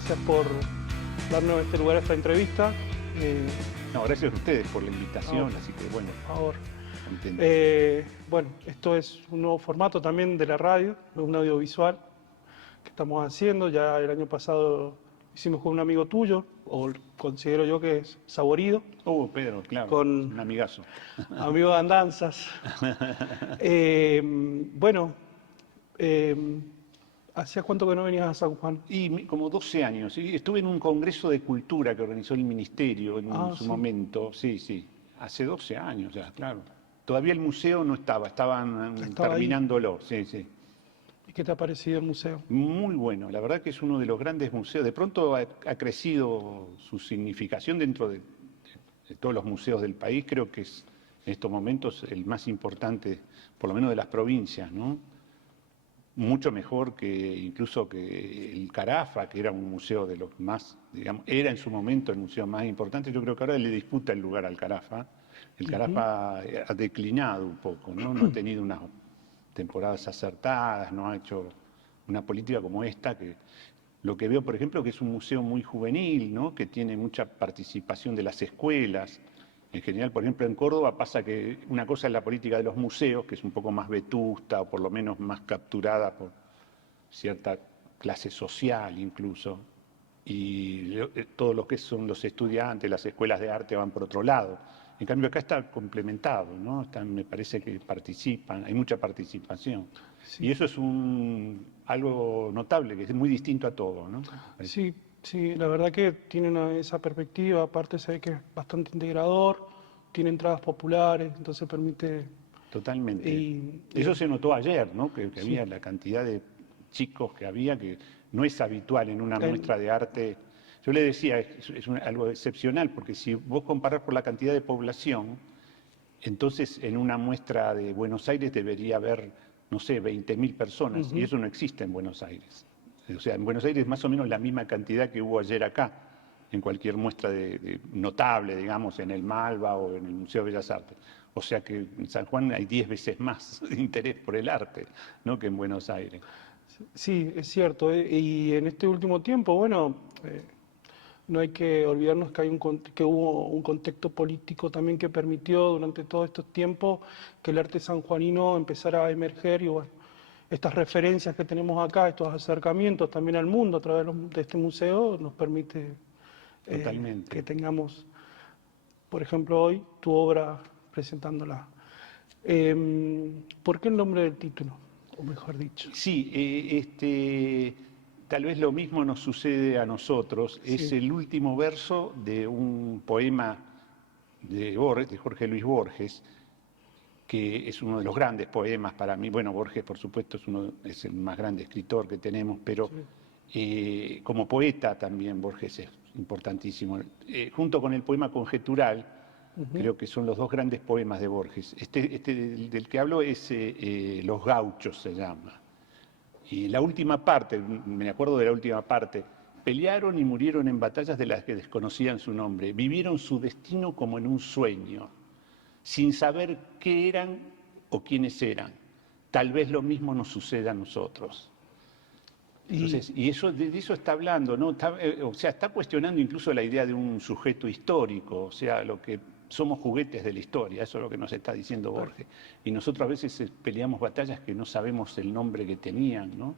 gracias por darnos este lugar a esta entrevista. No, gracias a ustedes por la invitación, No, así que bueno. por favor. Contento. Bueno, esto es un nuevo formato también de la radio, un audiovisual que estamos haciendo. Ya el año pasado hicimos con un amigo tuyo, o considero yo que es Saborido. Pedro, claro, Con un amigazo. amigo de andanzas. Bueno, ¿hacía cuánto que no venías a San Juan? Y como 12 años. ¿Sí? Estuve en un congreso de cultura que organizó el ministerio en su Sí. momento. Sí. Hace 12 años ya, claro. Todavía el museo no estaban Estaba terminándolo. Sí. ¿Y qué te ha parecido el museo? Muy bueno, la verdad que es uno de los grandes museos. De pronto ha crecido su significación dentro de todos los museos del país. Creo que es en estos momentos el más importante, por lo menos de las provincias, ¿no? Mucho mejor que incluso que el Carafa, que era un museo de los más, digamos, era en su momento el museo más importante. Yo creo que ahora le disputa el lugar al Carafa. El Carafa ha declinado un poco, ¿no? No ha tenido unas temporadas acertadas, no ha hecho una política como esta, que lo que veo, por ejemplo, que es un museo muy juvenil, ¿no? Que tiene mucha participación de las escuelas. En general, por ejemplo, en Córdoba pasa que una cosa es la política de los museos, que es un poco más vetusta o por lo menos más capturada por cierta clase social incluso, y todo lo que son los estudiantes, las escuelas de arte van por otro lado. En cambio acá está complementado, ¿no? Me parece que participan, hay mucha participación. Sí. Y eso es algo notable, que es muy distinto a todo, ¿no? Sí, la verdad que tiene esa perspectiva, aparte se ve que es bastante integrador, tiene entradas populares, entonces permite... Totalmente. Eso se notó ayer, ¿no? Que sí, había la cantidad de chicos que había, que no es habitual en una muestra de arte. Yo le decía, es algo excepcional, porque si vos comparás por la cantidad de población, entonces en una muestra de Buenos Aires debería haber, no sé, 20.000 personas, y eso no existe en Buenos Aires. O sea, en Buenos Aires más o menos la misma cantidad que hubo ayer acá, en cualquier muestra de notable, digamos, en el Malva o en el Museo de Bellas Artes. O sea que en San Juan hay 10 veces más de interés por el arte, ¿no?, que en Buenos Aires. Sí, es cierto. Y en este último tiempo, bueno, no hay que olvidarnos que que hubo un contexto político también que permitió durante todos estos tiempos que el arte sanjuanino empezara a emerger, y bueno, estas referencias que tenemos acá, estos acercamientos también al mundo a través de este museo nos permite que tengamos, por ejemplo, hoy tu obra presentándola. ¿Por qué el nombre del título? O mejor dicho. Sí, tal vez lo mismo nos sucede a nosotros. Sí. Es el último verso de un poema de Jorge Luis Borges, que es uno de los grandes poemas para mí. Bueno, Borges, por supuesto, es el más grande escritor que tenemos, pero sí, como poeta también Borges es importantísimo. Junto con el poema Conjetural, creo que son los dos grandes poemas de Borges. Del que hablo es Los Gauchos, se llama. Y la última parte, me acuerdo de la última parte: pelearon y murieron en batallas de las que desconocían su nombre, vivieron su destino como en un sueño, sin saber qué eran o quiénes eran. Tal vez lo mismo nos suceda a nosotros. Entonces, y eso, de eso está hablando, ¿no? Está cuestionando incluso la idea de un sujeto histórico, o sea, lo que somos juguetes de la historia, eso es lo que nos está diciendo Borges. Y nosotros a veces peleamos batallas que no sabemos el nombre que tenían, ¿no?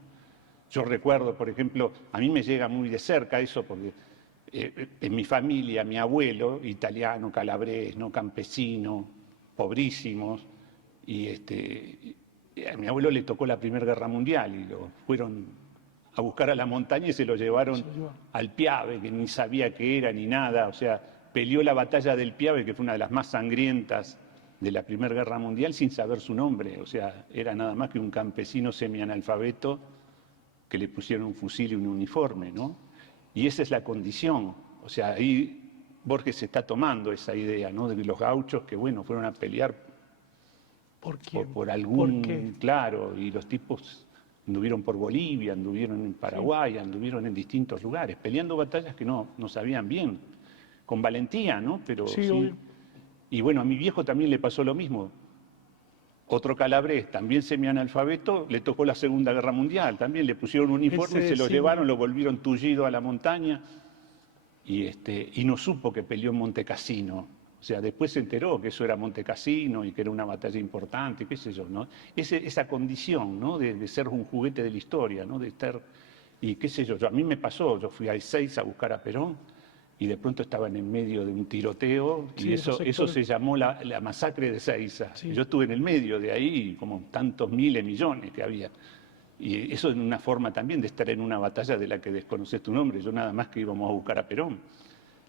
Yo recuerdo, por ejemplo, a mí me llega muy de cerca eso, porque en mi familia, mi abuelo, italiano, calabrés, ¿no?, campesino, pobrísimos, y a mi abuelo le tocó la Primera Guerra Mundial y lo fueron a buscar a la montaña y se lo llevaron al Piave, que ni sabía qué era ni nada. O sea, peleó la batalla del Piave, que fue una de las más sangrientas de la Primera Guerra Mundial, sin saber su nombre. O sea, era nada más que un campesino semianalfabeto que le pusieron un fusil y un uniforme, ¿no? Y esa es la condición. O sea, ahí Borges está tomando esa idea, ¿no?, de los gauchos que, bueno, fueron a pelear por algún... Claro, y los tipos anduvieron por Bolivia, anduvieron en Paraguay, anduvieron en distintos lugares, peleando batallas que no sabían bien, con valentía, ¿no? Pero sí. Y bueno, a mi viejo también le pasó lo mismo. otro calabrés, también semianalfabeto, le tocó la Segunda Guerra Mundial, también le pusieron un uniforme, Ese, se lo sí, llevaron, lo volvieron tullido a la montaña y no supo que peleó en Montecassino. O sea, después se enteró que eso era Montecassino y que era una batalla importante, qué sé yo, ¿no? Esa condición, ¿no? De ser un juguete de la historia, ¿no? De estar, y qué sé yo, a mí me pasó, yo fui a Ezeiza a buscar a Perón y de pronto estaba en el medio de un tiroteo y sí, esos eso sectores. se llamó la masacre de Ezeiza. Sí. Yo estuve en el medio de ahí, como tantos miles, millones que había. Y eso es una forma también de estar en una batalla de la que desconoces tu nombre. Yo nada más que íbamos a buscar a Perón.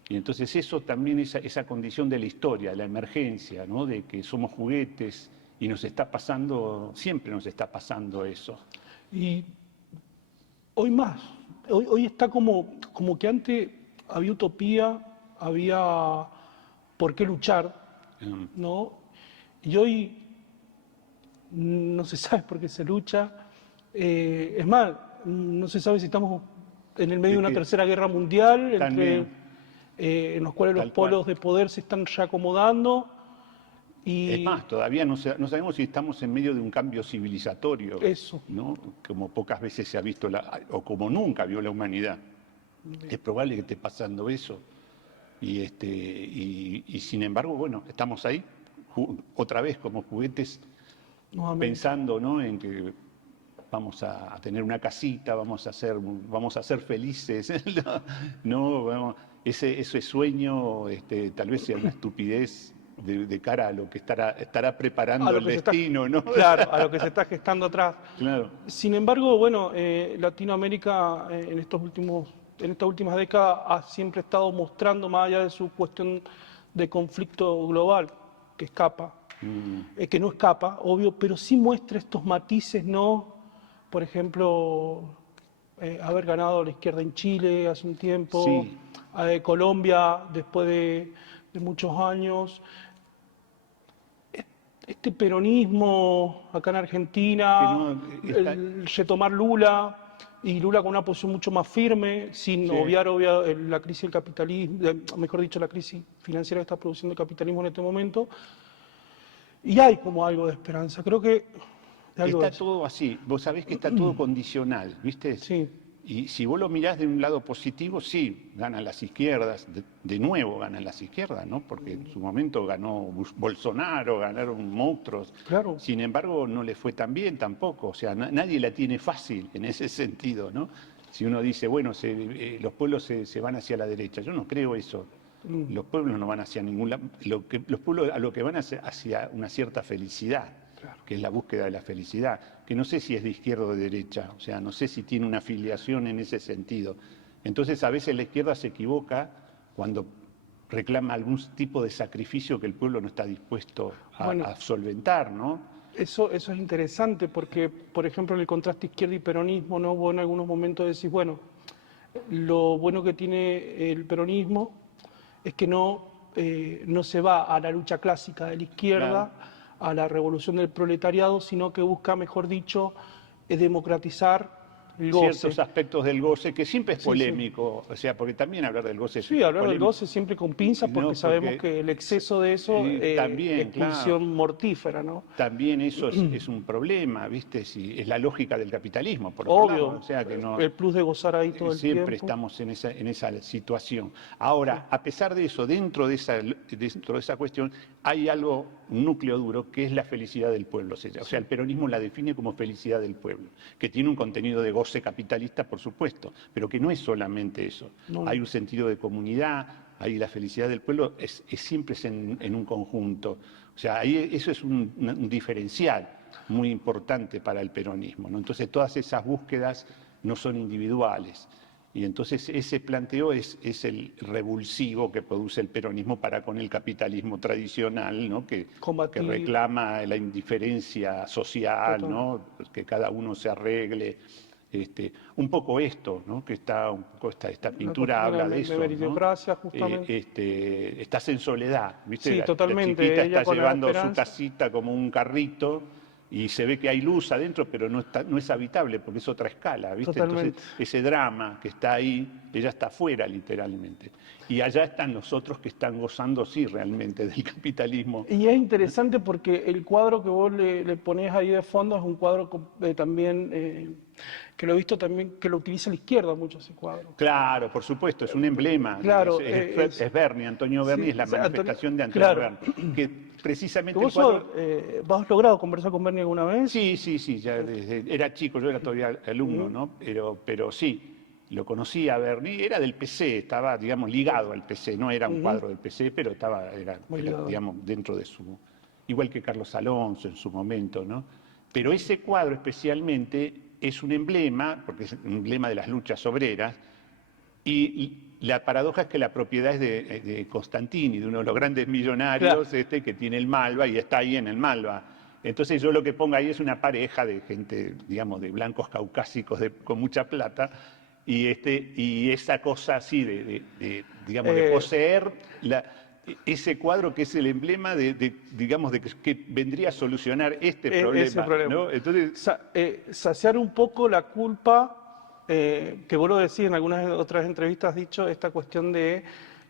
Y entonces eso también, esa condición de la historia, de la emergencia, ¿no? De que somos juguetes y nos está pasando, siempre nos está pasando eso. Y hoy más, hoy está como que antes había utopía, había por qué luchar, ¿no? Y hoy no se sabe por qué se lucha. Es más, no se sabe si estamos en el medio de una tercera guerra mundial, en los cuales los polos de poder se están reacomodando. Es más, todavía no sabemos si estamos en medio de un cambio civilizatorio, eso, ¿no? Como pocas veces se ha visto, o como nunca vio la humanidad. Es probable que esté pasando eso. Y sin embargo, bueno, estamos ahí, otra vez como juguetes, nuevamente, pensando, ¿no? En que vamos a tener una casita, vamos a ser felices, ¿no? Ese sueño tal vez sea una estupidez de cara a lo que estará preparando el destino, ¿no? Claro, a lo que se está gestando atrás. Claro. Sin embargo, bueno, Latinoamérica en estas últimas décadas ha siempre estado mostrando, más allá de su cuestión de conflicto global, que que no escapa, obvio, pero sí muestra estos matices, ¿no? Por ejemplo, haber ganado la izquierda en Chile hace un tiempo, Sí. Colombia después de muchos años, este peronismo acá en Argentina, el retomar Lula, y Lula con una posición mucho más firme, sin obviar la crisis del capitalismo, mejor dicho, la crisis financiera que está produciendo el capitalismo en este momento. Y hay como algo de esperanza, creo que... Está todo así, vos sabés que está todo condicional, ¿viste? Sí. Y si vos lo mirás de un lado positivo, sí, ganan las izquierdas, de nuevo ganan las izquierdas, ¿no? Porque en su momento ganó Bolsonaro, ganaron monstruos. Claro. Sin embargo, no le fue tan bien tampoco, o sea, nadie la tiene fácil en ese sentido, ¿no? Si uno dice, bueno, los pueblos se van hacia la derecha, yo no creo eso. Los pueblos no van hacia ningún lado, los pueblos a lo que van hacia una cierta felicidad. Claro. Que es la búsqueda de la felicidad, que no sé si es de izquierda o de derecha, o sea, no sé si tiene una afiliación en ese sentido. Entonces, a veces la izquierda se equivoca cuando reclama algún tipo de sacrificio que el pueblo no está dispuesto a solventar, ¿no? Eso es interesante porque, por ejemplo, en el contraste izquierda y peronismo, ¿no? Vos en algunos momentos decís, bueno, lo bueno que tiene el peronismo es que no se va a la lucha clásica de la izquierda, claro, a la revolución del proletariado, sino que busca, mejor dicho, democratizar el goce. Ciertos aspectos del goce, que siempre es polémico, o sea, porque también hablar del goce es hablar polémico. Del goce siempre con pinzas, porque sabemos que el exceso de eso también, es pulsión, claro, mortífera, ¿no? También eso es un problema, ¿viste? Si es la lógica del capitalismo, por obvio, lado, o sea que no, el plus de gozar ahí todo el tiempo. Siempre estamos en esa situación. Ahora, a pesar de eso, dentro de esa cuestión, hay algo, un núcleo duro, que es la felicidad del pueblo. O sea, el peronismo la define como felicidad del pueblo, que tiene un contenido de goce capitalista, por supuesto, pero que no es solamente eso. No. Hay un sentido de comunidad, ahí la felicidad del pueblo siempre es en un conjunto. O sea, ahí eso es un diferencial muy importante para el peronismo, ¿no? Entonces, todas esas búsquedas no son individuales. Y entonces ese planteo es el revulsivo que produce el peronismo para con el capitalismo tradicional, ¿no? que reclama la indiferencia social, ¿no? Que cada uno se arregle. Un poco esto, ¿no? Que esta pintura habla de eso, meritocracia, ¿no? Estás en soledad, ¿viste? Sí, totalmente. La chiquita está llevando su casita como un carrito y se ve que hay luz adentro, pero no es habitable porque es otra escala, ¿viste? Totalmente. Entonces, ese drama que está ahí, ella está afuera literalmente. Y allá están los otros que están gozando, sí, realmente del capitalismo. Y es interesante porque el cuadro que vos le ponés ahí de fondo es un cuadro también, que lo he visto también, que lo utiliza la izquierda mucho ese cuadro. Claro, por supuesto, es un emblema. Claro, Es Berni, Antonio Berni, sí, es la o sea, manifestación de Antonio claro. Berni. Que precisamente el ¿Vos, cuadro. ¿vos has logrado conversar con Bernie alguna vez? Sí, ya era chico, yo era todavía alumno, Ujú. ¿no? Pero sí, lo conocía a Berni, era del PC, estaba, digamos, ligado al PC, no era un Ujú. cuadro del PC, pero era, Muy ligado. digamos, dentro de su. Igual que Carlos Alonso en su momento, ¿no? Pero ese cuadro especialmente es un emblema, porque es un emblema de las luchas obreras, y la paradoja es que la propiedad es de Constantini, de uno de los grandes millonarios Claro. que tiene el Malva y está ahí en el Malva. Entonces yo lo que pongo ahí es una pareja de gente, digamos, de blancos caucásicos con mucha plata, y esa cosa así digamos, de poseer ese cuadro que es el emblema digamos, de que vendría a solucionar este Ese problema, problema. ¿no? Entonces, Saciar un poco la culpa, que vos lo decís en algunas otras entrevistas, has dicho, esta cuestión de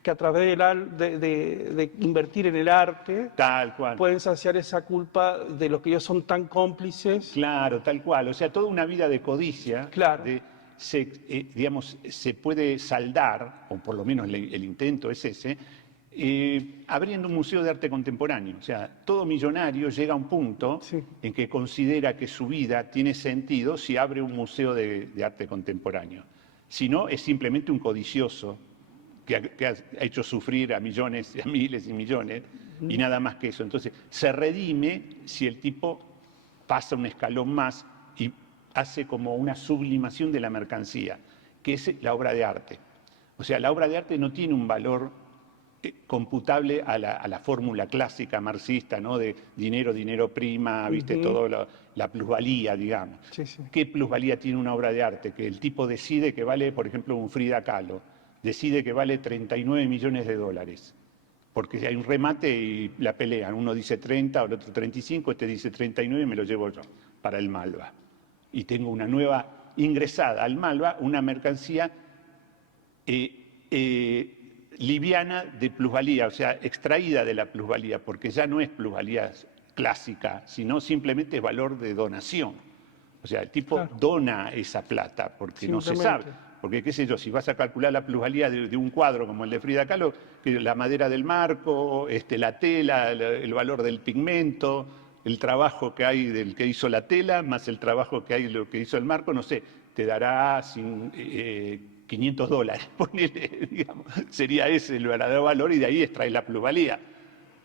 que a través de invertir en el arte, tal cual. pueden saciar esa culpa de los que ellos son tan cómplices. Claro, tal cual. O sea, toda una vida de codicia, Claro. digamos, se puede saldar, o por lo menos el intento es ese, abriendo un museo de arte contemporáneo. O sea, todo millonario llega a un punto Sí. en que considera que su vida tiene sentido si abre un museo de arte contemporáneo. Si no, es simplemente un codicioso que ha hecho sufrir a millones, a miles y millones, y nada más que eso. Entonces, se redime si el tipo pasa un escalón más y hace como una sublimación de la mercancía, que es la obra de arte. O sea, la obra de arte no tiene un valor computable a la fórmula clásica marxista, ¿no? De dinero, dinero prima, ¿viste? Todo la plusvalía, digamos. Sí, sí. ¿Qué plusvalía tiene una obra de arte? Que el tipo decide que vale, por ejemplo, un Frida Kahlo, decide que vale 39 millones de dólares. Porque hay un remate y la pelean. Uno dice 30, el otro 35, este dice 39 y me lo llevo yo para el Malva. Y tengo una nueva ingresada al Malva, una mercancía liviana de plusvalía, o sea, extraída de la plusvalía, porque ya no es plusvalía clásica, sino simplemente es valor de donación. O sea, el tipo dona esa plata porque no se sabe. Porque, qué sé yo, si vas a calcular la plusvalía de un cuadro como el de Frida Kahlo, que la madera del marco, la tela, el valor del pigmento, el trabajo que hay del que hizo la tela, más el trabajo que hay de lo que hizo el marco, no sé, te dará $500, ponele, digamos, sería ese el verdadero valor y de ahí extrae la plusvalía,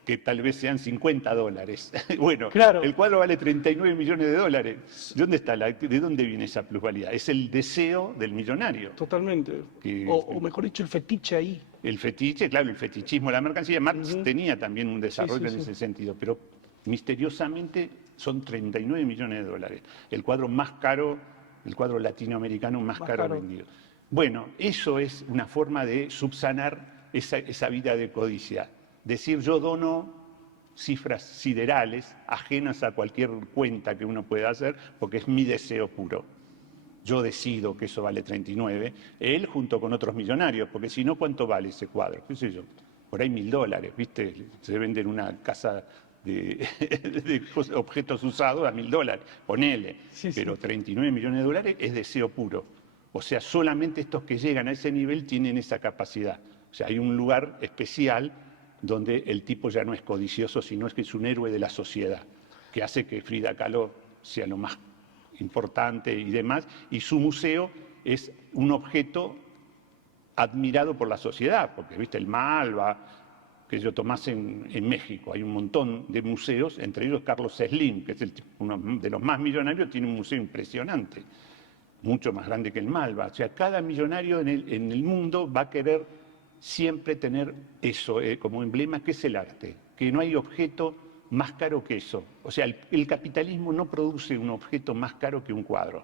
que tal vez sean $50. Bueno, claro. El cuadro vale 39 millones de dólares. ¿De dónde viene esa plusvalía? Es el deseo del millonario. Totalmente. O mejor dicho, el fetiche ahí. El fetiche, claro, el fetichismo de la mercancía. Marx tenía también un desarrollo en ese sentido, pero misteriosamente son 39 millones de dólares. El cuadro más caro, el cuadro latinoamericano más caro vendido. Bueno, eso es una forma de subsanar esa vida de codicia. Decir yo dono cifras siderales, ajenas a cualquier cuenta que uno pueda hacer, porque es mi deseo puro. Yo decido que eso vale 39, él junto con otros millonarios, porque si no, ¿cuánto vale ese cuadro? ¿Qué sé yo? Por ahí $1000, ¿viste? Se vende en una casa de objetos usados a $1000, ponele. Sí, pero sí. 39 millones de dólares es deseo puro. O sea, solamente estos que llegan a ese nivel tienen esa capacidad. O sea, hay un lugar especial donde el tipo ya no es codicioso, sino es que es un héroe de la sociedad, que hace que Frida Kahlo sea lo más importante y demás, y su museo es un objeto admirado por la sociedad, porque viste el Malva, que yo Tomás en México, hay un montón de museos, entre ellos Carlos Slim, que es uno de los más millonarios, tiene un museo impresionante, mucho más grande que el Malva. O sea, cada millonario en el mundo va a querer siempre tener eso como emblema, que es el arte, que no hay objeto más caro que eso. O sea, el capitalismo no produce un objeto más caro que un cuadro,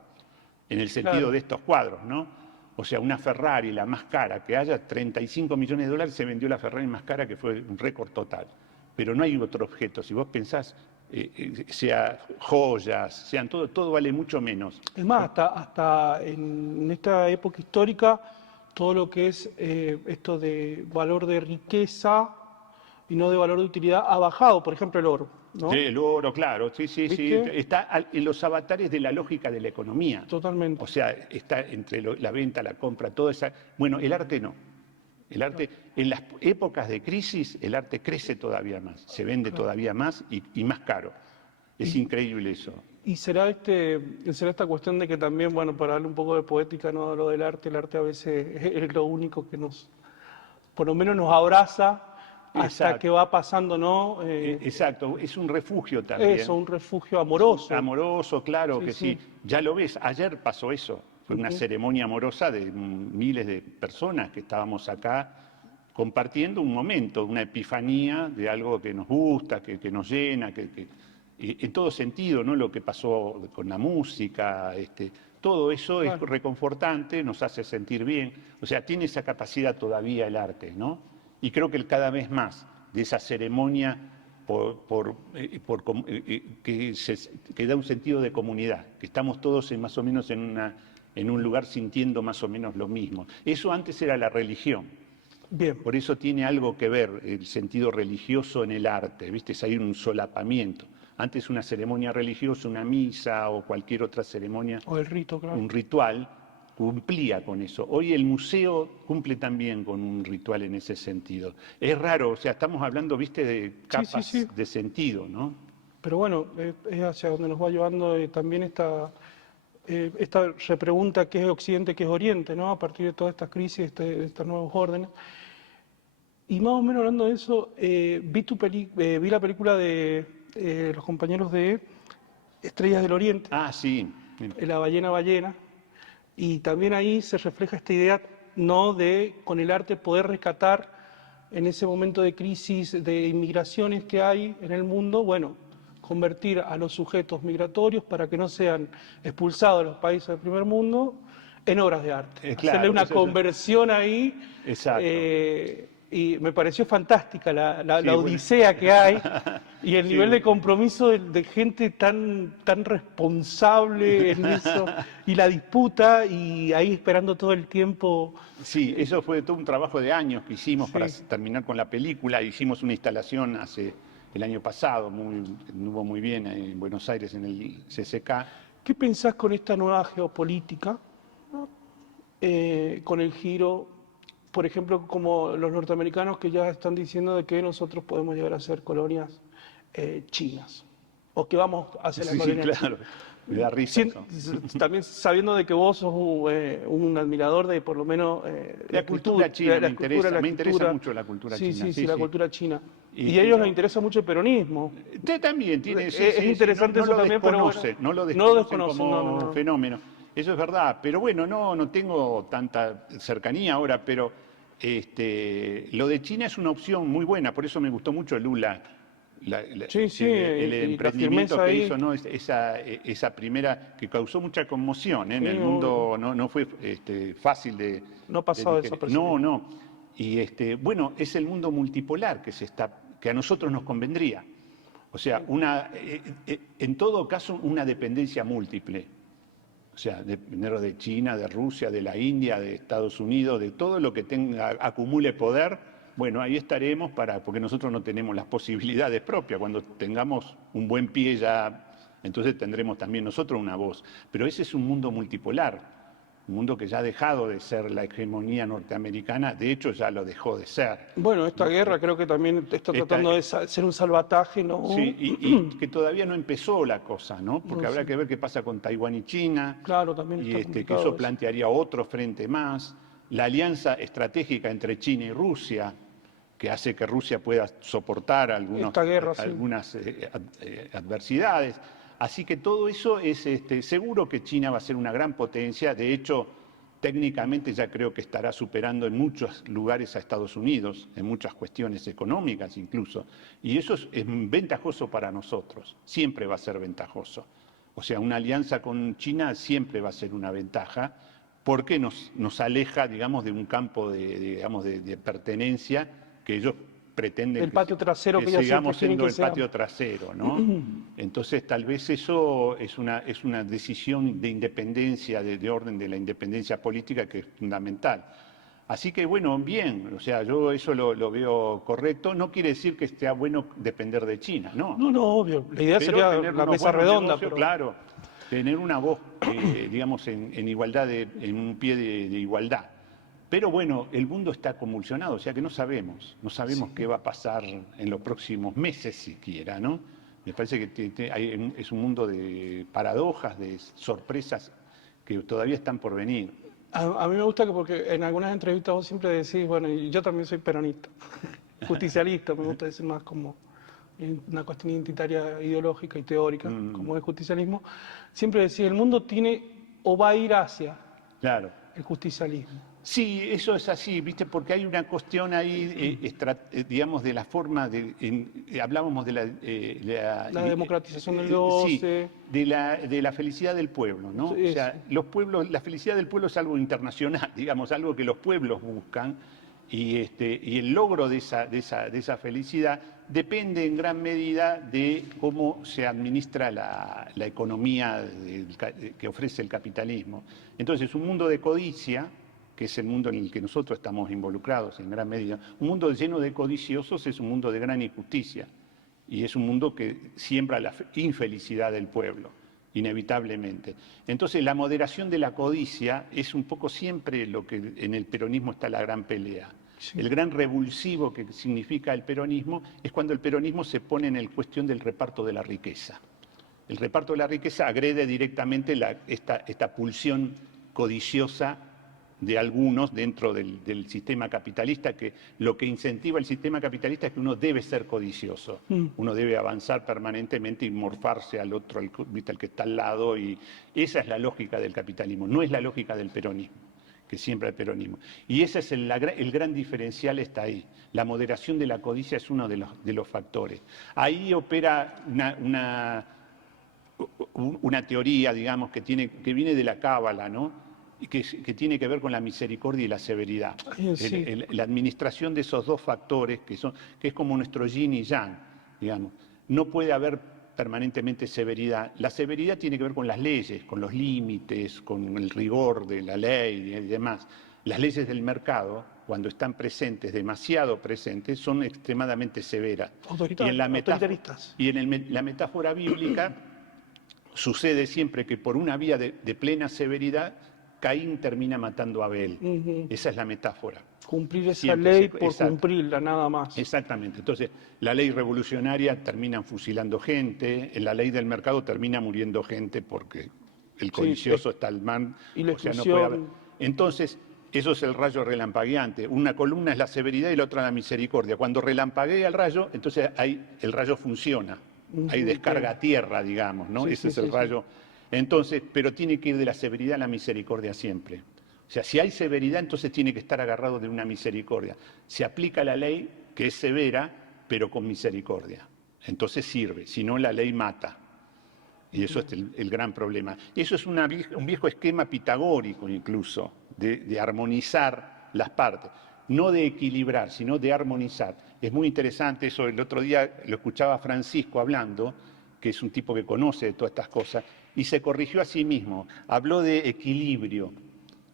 en el sentido de estos cuadros, ¿no? O sea, una Ferrari, la más cara, que haya 35 millones de dólares, se vendió la Ferrari más cara, que fue un récord total. Pero no hay otro objeto. Si vos pensás, sea joyas, sean todo vale mucho menos. Es más, hasta en esta época histórica, todo lo que es esto de valor de riqueza y no de valor de utilidad ha bajado, por ejemplo el oro, ¿no? Sí, el oro, claro, sí, ¿Viste? está en los avatares de la lógica de la economía. Totalmente. O sea, está entre la venta, la compra, toda esa... Bueno, el arte no. El arte, en las épocas de crisis, el arte crece todavía más, se vende todavía más y más caro. Es increíble eso. Y será será esta cuestión de que también, bueno, para darle un poco de poética, ¿no? A lo del arte, el arte a veces es lo único que por lo menos nos abraza hasta Exacto. que va pasando, ¿no? Exacto, es un refugio también. Eso, un refugio amoroso. Amoroso, claro Sí, que sí. sí. Ya lo ves, ayer pasó eso. Fue una ceremonia amorosa de miles de personas que estábamos acá compartiendo un momento, una epifanía de algo que nos gusta, que nos llena, en todo sentido, ¿no? Lo que pasó con la música, todo eso es Claro. reconfortante, nos hace sentir bien. O sea, tiene esa capacidad todavía el arte, ¿no? Y creo que cada vez más de esa ceremonia que da un sentido de comunidad, que estamos todos más o menos en un lugar sintiendo más o menos lo mismo. Eso antes era la religión. Bien. Por eso tiene algo que ver el sentido religioso en el arte, ¿viste? Hay un solapamiento. Antes una ceremonia religiosa, una misa o cualquier otra ceremonia, O el rito, claro. un ritual, cumplía con eso. Hoy el museo cumple también con un ritual en ese sentido. Es raro, o sea, estamos hablando, ¿viste?, de capas sí. de sentido, ¿no? Pero bueno, es hacia donde nos va llevando también esta repregunta qué es Occidente, qué es Oriente, ¿no? A partir de todas estas crisis, de estos nuevos órdenes. Y más o menos hablando de eso, vi la película de los compañeros de Estrellas del Oriente, Ah, sí. La ballena, y también ahí se refleja esta idea, ¿no?, de con el arte poder rescatar en ese momento de crisis, de inmigraciones que hay en el mundo, bueno, convertir a los sujetos migratorios para que no sean expulsados de los países del primer mundo en obras de arte. Hacerle Claro, una eso es conversión ahí. exacto. Y me pareció fantástica la Sí, bueno. odisea que hay y el Sí, nivel de compromiso de gente tan responsable en eso y la disputa y ahí esperando todo el tiempo. sí, eso fue todo un trabajo de años que hicimos para Sí. terminar con la película. Hicimos una instalación el año pasado, anduvo muy bien en Buenos Aires, en el CCK. ¿Qué pensás con esta nueva geopolítica, con el giro, por ejemplo, como los norteamericanos que ya están diciendo de que nosotros podemos llegar a ser colonias chinas o que vamos hacia la Sí, colonia claro, china? me da risa eso. También sabiendo de que vos sos un admirador de por lo menos La cultura china la escultura, la me interesa escultura. mucho la cultura Sí, china. sí, la cultura china. Y, Y a ellos les interesa mucho el peronismo. usted también tiene, Es interesante eso lo también, pero bueno, desconoce, no lo no lo desconocen desconocen, como no. fenómeno. Eso es verdad, pero bueno, no tengo tanta cercanía ahora, pero lo de China es una opción muy buena, por eso me gustó mucho Lula, Sí, sí, el y la emprendimiento firmeza que ahí. hizo, ¿no? Esa primera que causó mucha conmoción, ¿eh? En Sí, el mundo no fue fácil no ha pasado digerir. desapercibido. No. Y bueno, es el mundo multipolar que a nosotros nos convendría. O sea, en todo caso, una dependencia múltiple. O sea, depender de China, de Rusia, de la India, de Estados Unidos, de todo lo que acumule poder. Bueno, ahí estaremos porque nosotros no tenemos las posibilidades propias. Cuando tengamos un buen pie ya, entonces tendremos también nosotros una voz. Pero ese es un mundo multipolar. Un mundo que ya ha dejado de ser la hegemonía norteamericana, de hecho ya lo dejó de ser. Bueno, esta ¿No? guerra creo que también está Esta- tratando de ser un salvataje, ¿no? Sí, y que todavía no empezó la cosa, ¿no? Porque No habrá sé. que ver qué pasa con Taiwán y China, Claro, también y está que complicado eso eso. plantearía otro frente más. La alianza estratégica entre China y Rusia, que hace que Rusia pueda soportar Esta guerra, sí. algunas adversidades. Así que todo eso es seguro que China va a ser una gran potencia. De hecho, técnicamente ya creo que estará superando en muchos lugares a Estados Unidos, en muchas cuestiones económicas incluso. Y eso es ventajoso para nosotros, siempre va a ser ventajoso. O sea, una alianza con China siempre va a ser una ventaja porque nos aleja, digamos, de un campo de pertenencia que ellos pretenden el patio trasero que ellos sigamos siempre quieren siendo que el sea. patio trasero, ¿no? Entonces tal vez eso es una decisión de independencia, de orden de la independencia política que es fundamental. Así que bueno, bien, o sea, yo eso lo veo correcto. No quiere decir que sea bueno depender de China, no. No, no, obvio. La idea Pero sería tener la unos mesa buenos redonda, negocios, pero claro, tener una voz, digamos, en igualdad, en un pie de igualdad. Pero bueno, el mundo está convulsionado, o sea que no sabemos qué va a pasar en los próximos meses siquiera, ¿no? Me parece que es un mundo de paradojas, de sorpresas que todavía están por venir. a mí me gusta que porque en algunas entrevistas vos siempre decís, bueno, y yo también soy peronista, justicialista, me gusta decir más como una cuestión identitaria, ideológica y teórica, como el justicialismo. Siempre decís, el mundo tiene o va a ir hacia Claro. el justicialismo. Sí, eso es así, ¿viste? Porque hay una cuestión ahí, digamos, de la forma hablábamos de La democratización del sí, goce. de la felicidad del pueblo, ¿no? O sea, Eso. los pueblos, la felicidad del pueblo es algo internacional, digamos, algo que los pueblos buscan, y el logro de esa felicidad depende en gran medida de cómo se administra la economía que ofrece el capitalismo. Entonces, un mundo de codicia, que es el mundo en el que nosotros estamos involucrados en gran medida, un mundo lleno de codiciosos es un mundo de gran injusticia y es un mundo que siembra la infelicidad del pueblo, inevitablemente. Entonces, la moderación de la codicia es un poco siempre lo que en el peronismo está la gran pelea. Sí. El gran revulsivo que significa el peronismo es cuando el peronismo se pone en la cuestión del reparto de la riqueza. El reparto de la riqueza agrede directamente esta pulsión codiciosa de algunos dentro del sistema capitalista, que lo que incentiva el sistema capitalista es que uno debe ser codicioso, uno debe avanzar permanentemente y morfarse al otro, al que está al lado, y esa es la lógica del capitalismo, no es la lógica del peronismo, que siempre el peronismo. Y ese es el gran diferencial, está ahí. La moderación de la codicia es uno de los factores. Ahí opera una teoría, digamos, que viene de la Cábala, ¿no? Y que tiene que ver con la misericordia y la severidad. Sí. La administración de esos dos factores, que es como nuestro yin y yang, digamos. No puede haber permanentemente severidad. La severidad tiene que ver con las leyes, con los límites, con el rigor de la ley y demás. Las leyes del mercado, cuando están presentes, demasiado presentes, son extremadamente severas. Autoritaristas. Y en la metáfora bíblica sucede siempre que por una vía de plena severidad, Caín termina matando a Abel. Esa es la metáfora. Cumplir esa ley por cumplirla, nada más. Exactamente. Entonces, la ley revolucionaria termina fusilando gente, en la ley del mercado termina muriendo gente porque el codicioso está al mar. Y la no puede haber. Entonces, eso es el rayo relampagueante. Una columna es la severidad y la otra la misericordia. Cuando relampaguea el rayo, entonces ahí el rayo funciona. Hay descarga a tierra, digamos, ¿no? Ese es el rayo. Entonces, pero tiene que ir de la severidad a la misericordia siempre. O sea, si hay severidad, entonces tiene que estar agarrado de una misericordia. Se aplica la ley, que es severa, pero con misericordia. Entonces sirve, si no la ley mata. Y eso es el gran problema. Eso es un viejo esquema pitagórico incluso, de armonizar las partes. No de equilibrar, sino de armonizar. Es muy interesante eso. El otro día lo escuchaba a Francisco hablando, que es un tipo que conoce de todas estas cosas, y se corrigió a sí mismo. Habló de equilibrio,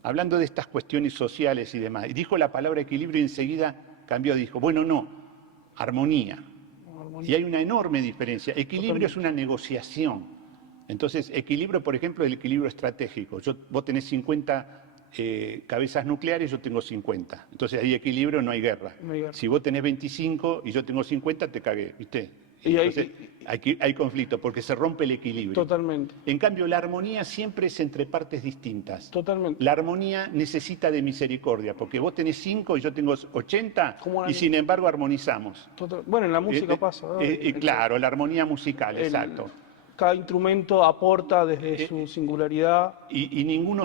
hablando de estas cuestiones sociales y demás. Y dijo la palabra equilibrio y enseguida cambió, dijo, bueno, no, armonía. Y hay una enorme diferencia. Equilibrio es una negociación. Entonces, equilibrio, por ejemplo, es el equilibrio estratégico. Vos tenés 50 cabezas nucleares, yo tengo 50. Entonces, hay equilibrio, no hay guerra. Si vos tenés 25 y yo tengo 50, te cagué, ¿viste? Entonces, hay conflicto, porque se rompe el equilibrio. Totalmente. En cambio, la armonía siempre es entre partes distintas. Totalmente. La armonía necesita de misericordia, porque vos tenés 5 y yo tengo 80, y sin embargo armonizamos. Bueno, en la música pasa. Claro, la armonía musical, exacto. Cada instrumento aporta desde su singularidad. Y ninguno,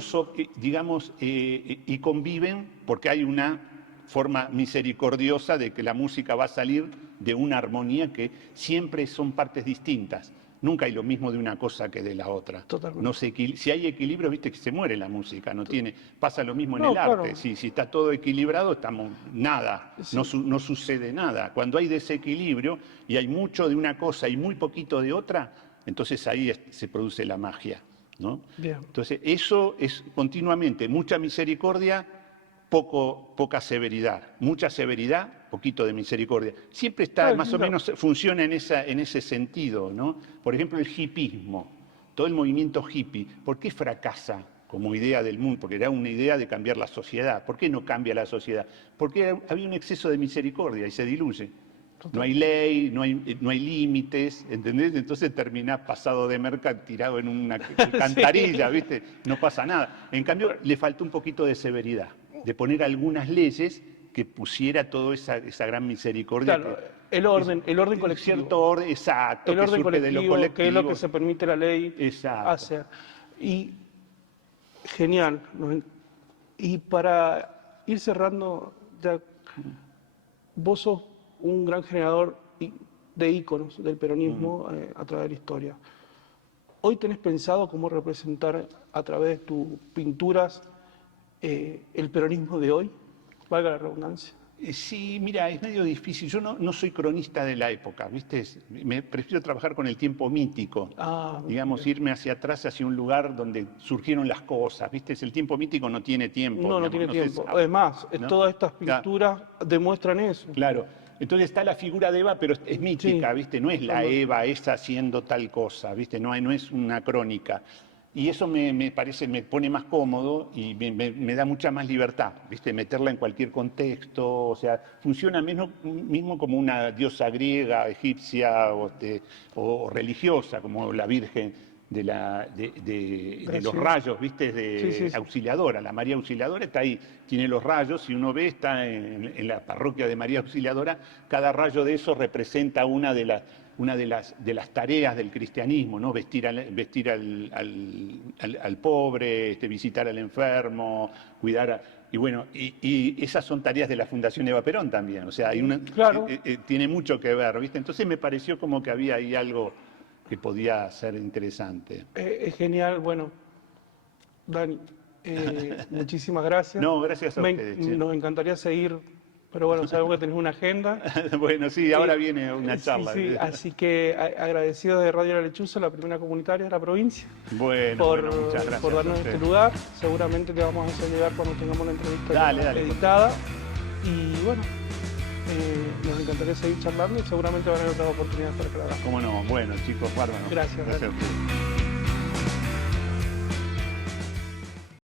digamos, y conviven porque hay una forma misericordiosa de que la música va a salir de una armonía que siempre son partes distintas. Nunca hay lo mismo de una cosa que de la otra. Totalmente. No si hay equilibrio, viste que se muere la música, pasa lo mismo en No, el arte. claro. Si está todo equilibrado, estamos nada, Sí. no sucede nada. Cuando hay desequilibrio y hay mucho de una cosa y muy poquito de otra, entonces ahí se produce la magia, ¿no? Bien. Entonces, eso es continuamente mucha misericordia, poca severidad. Mucha severidad, poquito de misericordia. Siempre está, más o menos, funciona en ese sentido, ¿no? Por ejemplo, el hippismo, todo el movimiento hippie, ¿por qué fracasa como idea del mundo? Porque era una idea de cambiar la sociedad. ¿Por qué no cambia la sociedad? Porque había un exceso de misericordia y se diluye. No hay ley, no hay límites, ¿entendés? Entonces terminás pasado de merca, tirado en una alcantarilla, ¿viste? No pasa nada. En cambio, le faltó un poquito de severidad, de poner algunas leyes que pusiera toda esa gran misericordia. Claro, el orden colectivo. Cierto orden, exacto, el orden colectivo, de lo colectivo. Que es lo que se permite la ley Exacto. hacer. Y genial. ¿No? Y para ir cerrando, ya, vos sos un gran generador de íconos del peronismo a través de la historia. ¿Hoy tenés pensado cómo representar a través de tus pinturas el peronismo de hoy? Valga la redundancia. Sí, mira, es medio difícil. Yo no soy cronista de la época, ¿viste? Me prefiero trabajar con el tiempo mítico. Digamos, irme hacia atrás, hacia un lugar donde surgieron las cosas, ¿viste? El tiempo mítico no tiene tiempo. No tiene tiempo. Además, ¿no? Todas estas pinturas demuestran eso. Claro. Entonces está la figura de Eva, pero es mítica, sí. ¿Viste? No es la Eva esa haciendo tal cosa, ¿viste? No es una crónica. Y eso me pone más cómodo y me da mucha más libertad, ¿viste? Meterla en cualquier contexto, o sea, funciona mismo como una diosa griega, egipcia o religiosa, como la Virgen de los rayos, ¿viste? Auxiliadora. La María Auxiliadora está ahí, tiene los rayos, y uno ve, está en la parroquia de María Auxiliadora, cada rayo de eso representa una de las tareas del cristianismo, ¿no? Vestir al pobre, visitar al enfermo, cuidar y esas son tareas de la Fundación Eva Perón también, o sea, tiene mucho que ver, ¿viste? Entonces me pareció como que había ahí algo que podía ser interesante. Es genial, bueno, Dani, muchísimas gracias. No, gracias a ustedes. Nos encantaría seguir, pero bueno, sabemos que tenés una agenda. Bueno, sí, ahora viene una charla. Sí, así que agradecido de Radio La Lechuza, la primera comunitaria de la provincia, muchas gracias por darnos este lugar. Seguramente te vamos a hacer llegar cuando tengamos la entrevista editada. Y bueno, nos encantaría seguir charlando y seguramente van a haber otras oportunidades para que la hagamos. Cómo no, bueno chicos, bárbaro. Gracias. A ustedes.